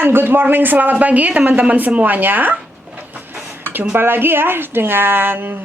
Dan good morning, selamat pagi teman-teman semuanya. Jumpa lagi ya dengan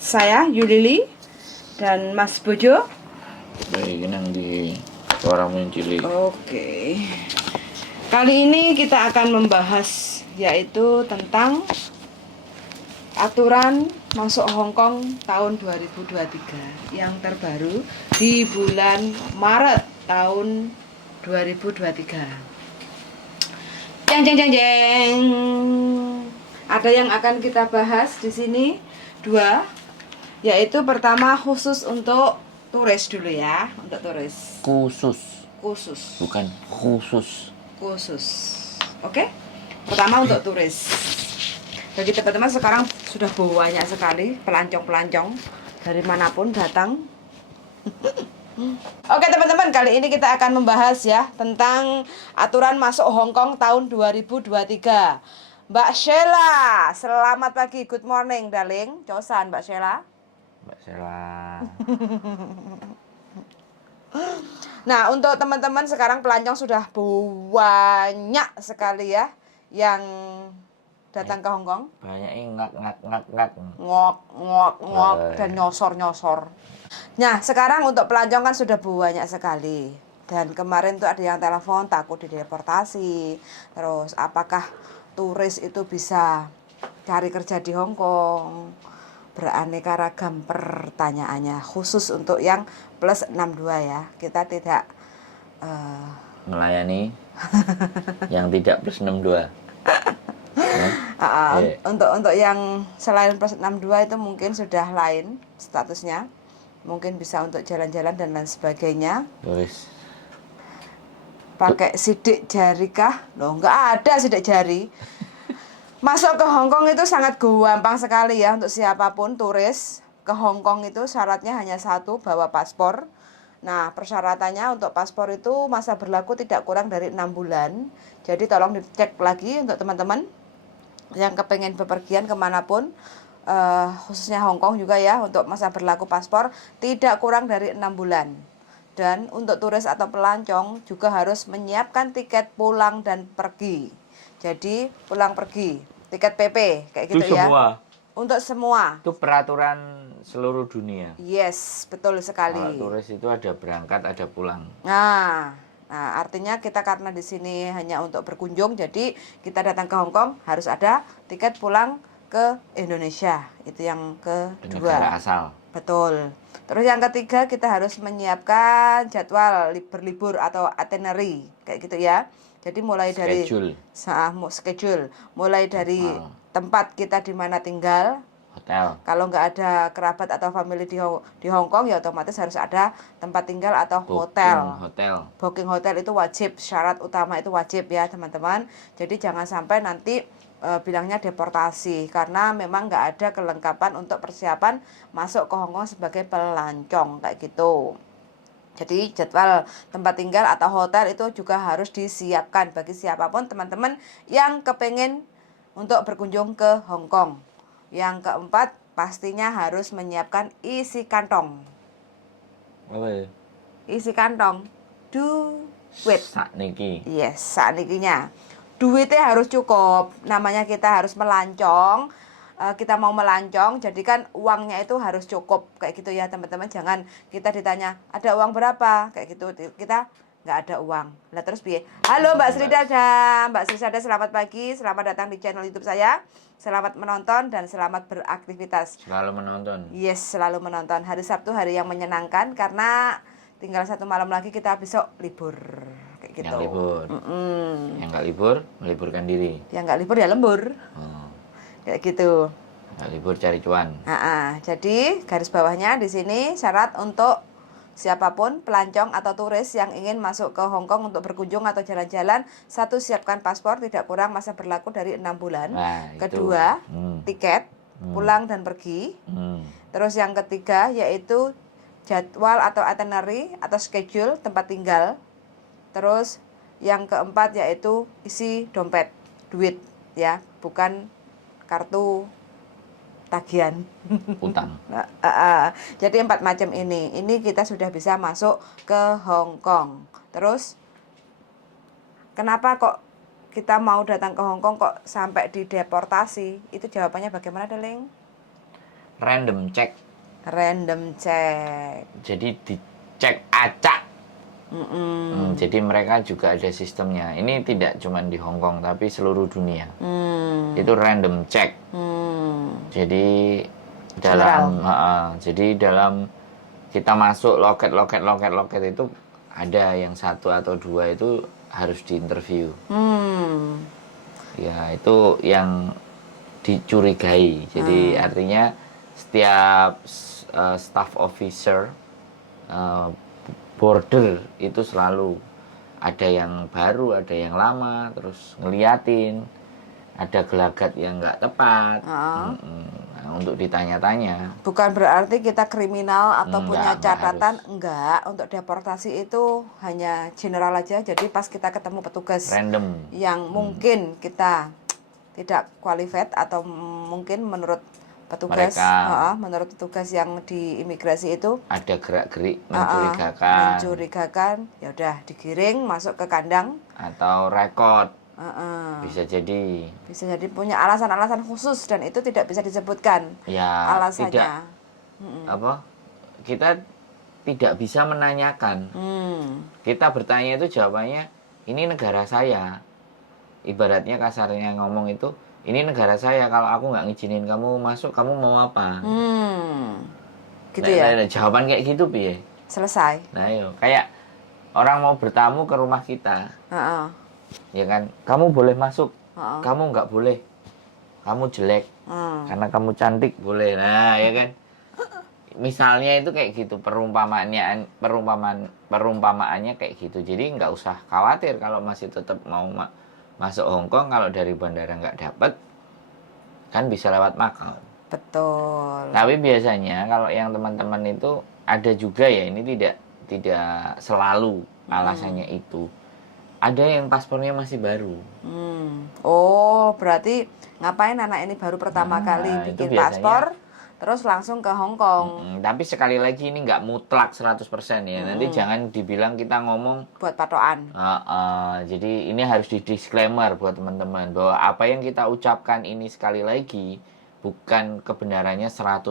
saya Yulili dan Mas Bojo. Baik, nang di suara mencili. Oke. Kali ini kita akan membahas yaitu tentang aturan masuk Hong Kong tahun 2023 yang terbaru di bulan Maret tahun 2023. Jeng. Ada yang akan kita bahas di sini dua, yaitu pertama khusus untuk turis dulu ya, untuk turis. Khusus. Bukan khusus. Oke? Pertama untuk turis. Bagi teman-teman sekarang sudah banyak sekali pelancong-pelancong dari manapun datang. Oke teman-teman, kali ini kita akan membahas ya tentang aturan masuk Hong Kong tahun 2023. Mbak Sheila, selamat pagi, good morning darling. Cosan Mbak Sheila. Nah, untuk teman-teman sekarang pelancong sudah banyak sekali ya yang datang ke Hong Kong. Banyak Ngok dan nyosor. Nah, sekarang untuk pelancong kan sudah banyak sekali. Dan kemarin tuh ada yang telepon takut dideportasi. Terus apakah turis itu bisa cari kerja di Hong Kong? Beraneka ragam pertanyaannya, khusus untuk yang plus 62 ya. Kita tidak melayani yang tidak plus 62. Untuk yang selain plus 62 itu mungkin sudah lain statusnya. Mungkin bisa untuk jalan-jalan dan lain sebagainya. Turis. Pakai sidik jari kah? Loh, nggak ada sidik jari. Masuk ke Hong Kong itu sangat gampang sekali ya untuk siapapun turis. Ke Hong Kong itu syaratnya hanya satu, bawa paspor. Nah, persyaratannya untuk paspor itu masa berlaku tidak kurang dari 6 bulan. Jadi tolong dicek lagi untuk teman-teman yang kepengen bepergian kemanapun. Khususnya Hong Kong juga ya, untuk masa berlaku paspor tidak kurang dari 6 bulan. Dan untuk turis atau pelancong juga harus menyiapkan tiket pulang dan pergi. Jadi pulang pergi, tiket PP kayak gitu itu ya. Semua. Untuk semua. Itu peraturan seluruh dunia. Yes, betul sekali. Kalau turis itu ada berangkat, ada pulang. Nah, artinya kita karena di sini hanya untuk berkunjung, jadi kita datang ke Hong Kong harus ada tiket pulang ke Indonesia. Itu yang kedua. Negara asal. Betul. Terus yang ketiga kita harus menyiapkan jadwal berlibur atau itinerary kayak gitu ya. Jadi mulai dari schedule, mulai dari tempat kita di mana tinggal. Hotel. Kalau nggak ada kerabat atau family di Hong Kong ya otomatis harus ada tempat tinggal atau hotel. Booking hotel itu wajib, syarat utama itu wajib ya teman-teman. Jadi jangan sampai nanti bilangnya deportasi karena memang nggak ada kelengkapan untuk persiapan masuk ke Hong Kong sebagai pelancong kayak gitu. Jadi jadwal tempat tinggal atau hotel itu juga harus disiapkan bagi siapapun teman-teman yang kepengen untuk berkunjung ke Hong Kong. Yang keempat pastinya harus menyiapkan isi kantong. Apa ya? Isi kantong, duit. Sakniki. Yes, saknikinya. Duitnya harus cukup. Namanya kita harus melancong. Kita mau melancong, jadi kan uangnya itu harus cukup kayak gitu ya teman-teman. Jangan kita ditanya ada uang berapa kayak gitu, kita nggak ada uang. Nah terus biar halo Mbak Sri Dada, Mbak Sri Dada selamat pagi, selamat datang di channel YouTube saya. Selamat menonton dan selamat beraktivitas. Selalu menonton. Yes, selalu menonton. Hari Sabtu hari yang menyenangkan karena tinggal 1 malam lagi kita besok libur kayak gitu. Yang libur. Yang nggak libur meliburkan diri. Yang nggak libur ya lembur. Kayak gitu. Nggak libur cari cuan. Jadi garis bawahnya di sini syarat untuk siapapun pelancong atau turis yang ingin masuk ke Hong Kong untuk berkunjung atau jalan-jalan, satu, siapkan paspor tidak kurang masa berlaku dari 6 bulan. Kedua, tiket pulang dan pergi. Terus yang ketiga yaitu jadwal atau itinerary atau schedule tempat tinggal. Terus yang keempat yaitu isi dompet, duit ya, bukan kartu tagihan utang. Jadi 4 macam ini kita sudah bisa masuk ke Hong Kong. Terus kenapa kok kita mau datang ke Hong Kong kok sampai dideportasi? Itu jawabannya bagaimana, Deling? Random check. Random check. Jadi dicek acak. Mm-mm. Jadi mereka juga ada sistemnya. Ini tidak cuma di Hong Kong tapi seluruh dunia. Itu random check. Jadi dalam kita masuk loket itu ada yang 1 atau 2 itu harus diinterview. Ya itu yang dicurigai. Jadi artinya setiap staff officer border itu selalu ada yang baru, ada yang lama, terus ngeliatin, ada gelagat yang nggak tepat. Nah, untuk ditanya-tanya. Bukan berarti kita kriminal atau punya catatan, harus. enggak. Untuk deportasi itu hanya general aja. Jadi pas kita ketemu petugas Random yang mungkin kita tidak qualified atau mungkin menurut petugas, menurut petugas yang di imigrasi itu ada gerak-gerik mencurigakan, ya udah digiring masuk ke kandang atau rekod. Bisa jadi punya alasan-alasan khusus dan itu tidak bisa disebutkan ya, alasannya. Kita tidak bisa menanyakan. Kita bertanya itu jawabannya ini negara saya. Ibaratnya kasarnya ngomong itu ini negara saya, kalau aku nggak ngizinin kamu masuk, kamu mau apa? Gitu ya. Jawaban kayak gitu piye? Selesai. Nah, yo kayak orang mau bertamu ke rumah kita. Ya kan, kamu boleh masuk, kamu nggak boleh, kamu jelek, karena kamu cantik boleh. Nah, ya kan. Misalnya itu kayak gitu, perumpamaannya kayak gitu. Jadi nggak usah khawatir kalau masih tetap mau masuk Hong Kong, kalau dari bandara nggak dapet, kan bisa lewat Macau. Betul. Tapi biasanya kalau yang teman-teman itu ada juga ya, ini tidak selalu alasannya itu. Ada yang paspornya masih baru. Oh, berarti ngapain anak ini baru pertama kali bikin paspor, terus langsung ke Hong Kong. Tapi sekali lagi ini nggak mutlak 100% ya. Nanti jangan dibilang kita ngomong buat patokan. Jadi ini harus di disclaimer buat teman-teman bahwa apa yang kita ucapkan ini sekali lagi bukan kebenarannya 100%.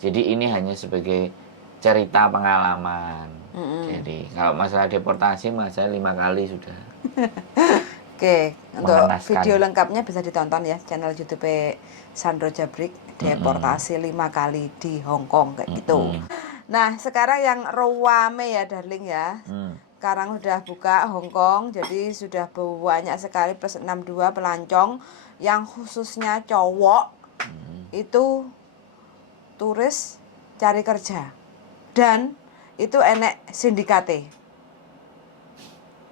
Jadi ini hanya sebagai cerita pengalaman. Jadi kalau masalah deportasi saya 5 kali sudah. Oke, untuk video lengkapnya bisa ditonton ya channel YouTube Sandro Jabrik, deportasi 5 kali di Hong Kong kayak gitu. Nah, sekarang yang rame ya darling ya. Sekarang udah buka Hong Kong, jadi sudah banyak sekali plus 62 pelancong yang khususnya cowok itu turis cari kerja. Dan itu enek sindikate.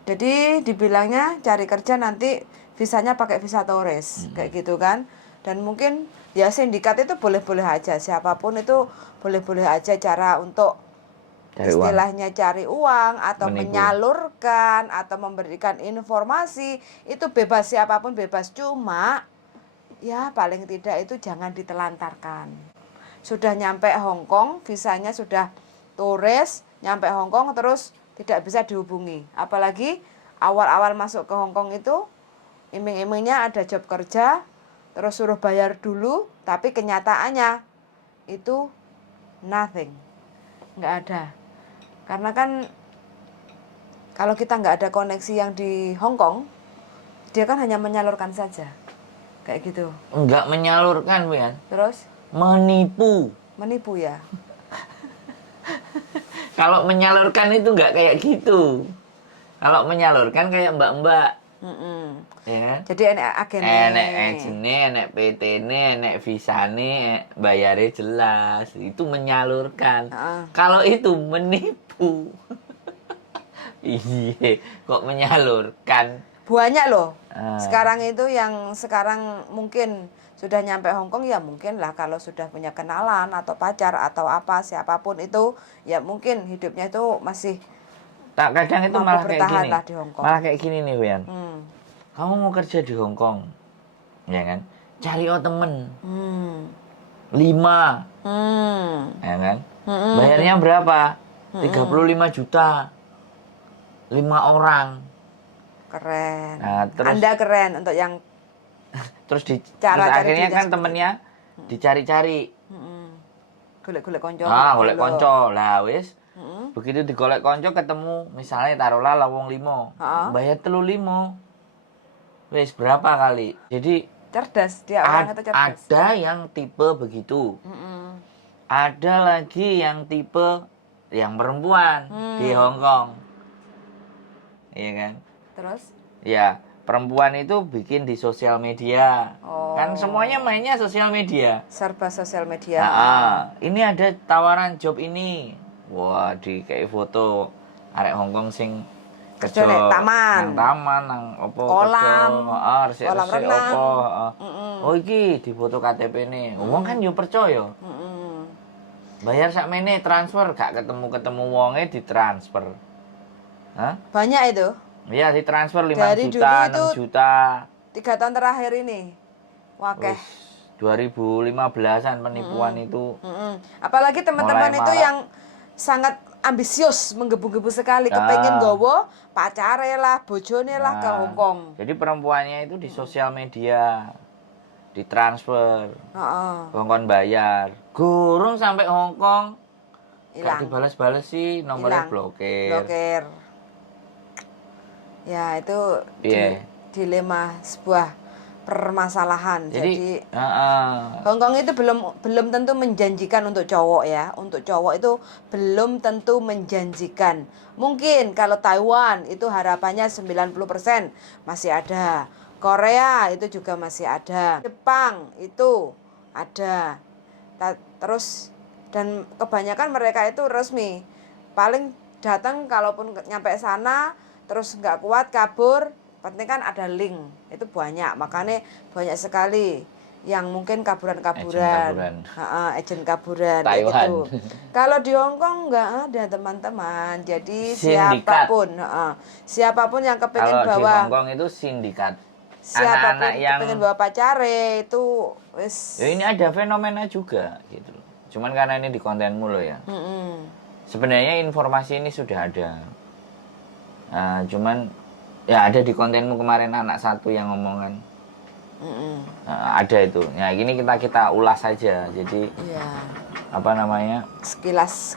Jadi dibilangnya cari kerja nanti visanya pakai visa turis kayak gitu kan. Dan mungkin ya sindikat itu boleh-boleh aja, siapapun itu boleh-boleh aja cara untuk istilahnya cari uang atau menyalurkan atau memberikan informasi, itu bebas, siapapun bebas. Cuma ya paling tidak itu jangan ditelantarkan. Sudah nyampe Hong Kong, visanya sudah turis, nyampe Hong Kong terus tidak bisa dihubungi. Apalagi awal-awal masuk ke Hong Kong itu iming-imingnya ada job kerja, terus suruh bayar dulu, tapi kenyataannya itu nothing, nggak ada. Karena kan kalau kita nggak ada koneksi yang di Hong Kong, dia kan hanya menyalurkan saja, kayak gitu. Nggak menyalurkan, Wian. Terus? Menipu ya. Kalau menyalurkan itu nggak kayak gitu. Kalau menyalurkan kayak mbak-mbak. Ya. Jadi enek agene. Enek agene, enek PT-ne, enek visane, bayarnya jelas. Itu menyalurkan. Kalau itu menipu. Iya, kok menyalurkan? Banyak loh. Sekarang itu yang sekarang mungkin sudah nyampe Hong Kong ya mungkin lah kalau sudah punya kenalan atau pacar atau apa siapapun itu ya mungkin hidupnya itu masih tak kadang itu malah kayak gini. Di Hong Kong. Malah kayak gini nih, Wian. Kamu mau kerja di Hong Kong, ya kan? Cari temen 5, ya kan? Bayarnya berapa? 35 juta, 5 orang. Keren. Nah, terus Anda keren untuk yang terus Cara cari akhirnya duitnya kan seperti temennya dicari-cari. golek-golek konco. Golek dulu. konco. Lah wis Mm-mm. begitu digolek konco ketemu misalnya taruhlah lawong 5. Heeh. Bayar 35. Wis berapa kali? Jadi Cerdas, dia orang itu cerdas. ada yang tipe begitu. Mm-mm. Ada lagi yang tipe yang perempuan di Hong Kong. Iya kan? Terus? Ya, perempuan itu bikin di sosial media. Oh. Kan semuanya mainnya sosial media. Serba sosial media. Ini ada tawaran job ini. Wah, di kayak foto arek Hongkong sing Kerja nek taman. nang taman nang opo Kolam. resik Kolam renang. opo, Mm-mm. Oh iki di foto KTP ne. Wong kan yo percaya. Mm-mm. Bayar sakmene transfer gak ketemu wonge ditransfer. Hah? Banyak itu. Iya, ditransfer 5 Dari juta, dulu 6 juta. 3 tahun terakhir ini. Wakeh. Wis, 2015-an penipuan itu. Mm-mm. Apalagi teman-teman Mulai itu marak. yang sangat ambisius, menggebu-gebu sekali, kepengen gowo pacare lah, bojone lah ke Hong Kong. Jadi perempuannya itu di sosial media, ditransfer, Heeh. kongkon bayar. Gurung sampai Hong Kong, gak Hilang. dibales-bales sih, nomornya Hilang. blokir. Blokir. Ya, itu Iya. dilema sebuah permasalahan. Jadi heeh. Hong Kong itu belum tentu menjanjikan untuk cowok ya. Untuk cowok itu belum tentu menjanjikan. Mungkin kalau Taiwan itu harapannya 90% masih ada. Korea itu juga masih ada. Jepang itu ada. Terus dan kebanyakan mereka itu resmi. Paling datang kalaupun nyampe sana terus nggak kuat kabur. Penting kan ada link, itu banyak, makanya banyak sekali yang mungkin kaburan-kaburan, agen kaburan Taiwan. gitu. Kalau di Hong Kong nggak ada teman-teman, jadi Sindikat. siapapun yang kepengen Kalau di bawa, Hong Kong itu sindikat. siapapun Anak-anak yang kepengen bawa pacare itu wis. ya ini ada fenomena juga gitu loh. Cuman karena ini di kontenmu loh ya. Sebenarnya informasi ini sudah ada. Cuman ya ada di kontenmu kemarin anak satu yang ngomongan. Ada itu. Ya gini kita ulas saja. Jadi Iya. apa namanya? Sekilas.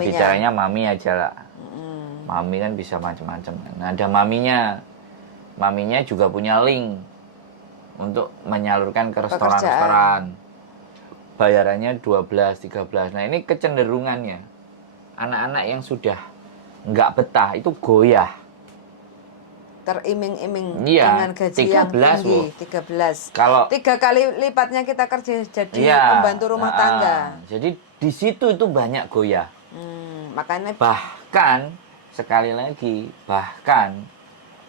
Bicaranya mami aja lah. Mami kan bisa macam-macam. Nah, ada maminya. Maminya juga punya link untuk menyalurkan ke restoran-restoran. Bayarannya 12, 13. Nah, ini kecenderungannya. Anak-anak yang sudah nggak betah itu goyah. Teriming-iming Iya, dengan gaji yang 13 tinggi, loh. 13. Kalau 3 kali lipatnya kita kerja jadi pembantu rumah tangga. Jadi di situ itu banyak goyah. Makanya Bahkan sekali lagi, bahkan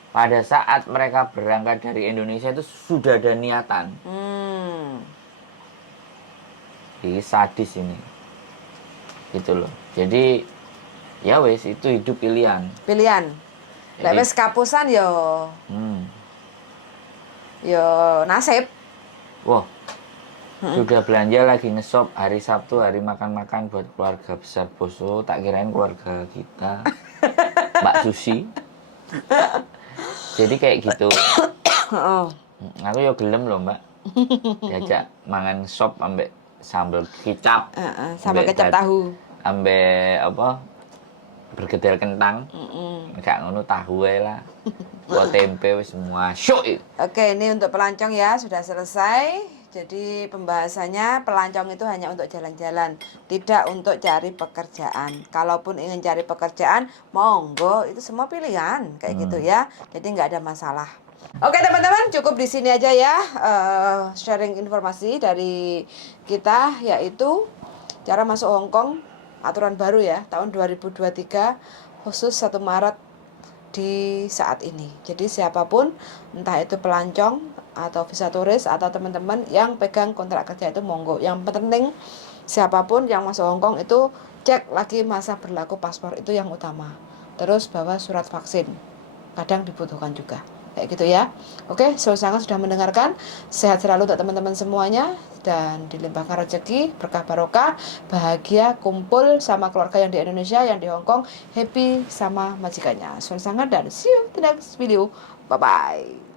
pada saat mereka berangkat dari Indonesia itu sudah ada niatan. Ini sadis ini. Gitu loh. Jadi ya wes itu hidup pilihan. pilihan. Lek wis kapusan yo nasib. Wah. Sudah belanja lagi ngesop hari Sabtu, hari makan-makan buat keluarga besar Boso. Tak kirain keluarga kita. Mbak Susi. Jadi kayak gitu. Aku yo gelem loh, Mbak. Diajak mangan sop ambek sambal kicap. Sama kecap tahu. Ambek apa? Bergedel kentang. Gak ngono tahu ae lah. Buat tempe wis semua syuk. Oke, ini untuk pelancong ya, sudah selesai. Jadi pembahasannya pelancong itu hanya untuk jalan-jalan, tidak untuk cari pekerjaan. Kalaupun ingin cari pekerjaan, monggo, itu semua pilihan kayak gitu ya. Jadi nggak ada masalah. Oke teman-teman, cukup di sini aja ya sharing informasi dari kita, yaitu cara masuk Hong Kong, aturan baru ya tahun 2023 khusus 1 Maret di saat ini. Jadi siapapun, entah itu pelancong atau visa turis atau teman-teman yang pegang kontrak kerja itu monggo. Yang penting siapapun yang masuk Hong Kong itu cek lagi masa berlaku paspor, itu yang utama. Terus bawa surat vaksin, kadang dibutuhkan juga. Kayak gitu ya. Oke, sangat sudah mendengarkan. Sehat selalu untuk teman-teman semuanya dan dilimpahkan rezeki, berkah barokah, bahagia, kumpul sama keluarga yang di Indonesia, yang di Hong Kong, happy sama majikannya. Sangat dan see you the next video. Bye bye.